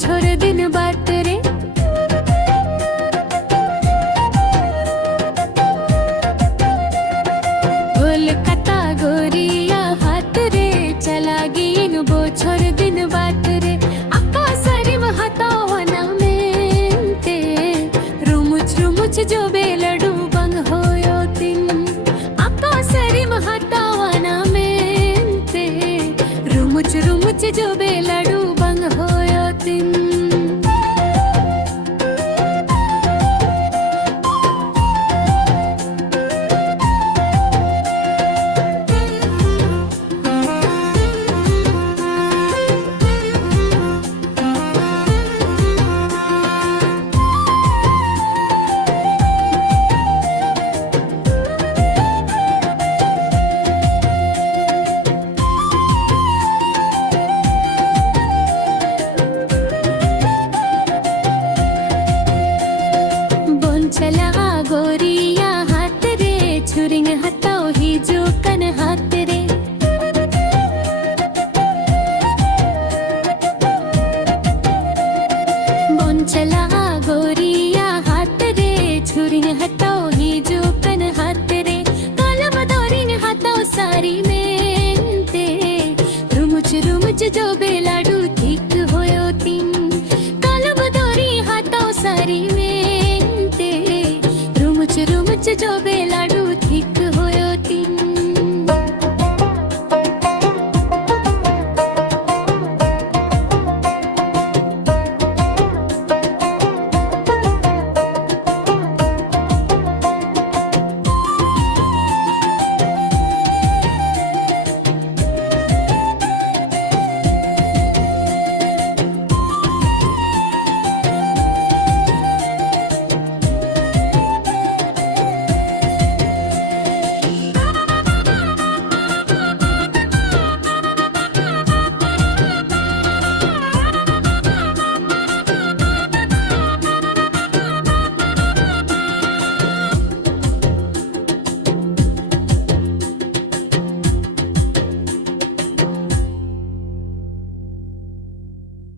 বছর দিন বাত রে কলকাতা গোরিয়া হাত রে চলাগিন বছর দিন বাত রে আকাশরি মহাতাওনা মেতে রুমুচ রুমুচ जो बेलडू बंग होयो तिन आकाशरी महतावाना मेंते रुमुच रुमुच जो बेलडू बंग होयो तिन चला गोरिया हाथ रे छुरिंग हताओ ही जो कन हाथ रे बोन चला गोरिया हाथ रे छुरिंग हताओ ही जो कन हाथ रे कलम दोरिंग हताओ सारी में ते रुमुच रुमुच जो बेलाडू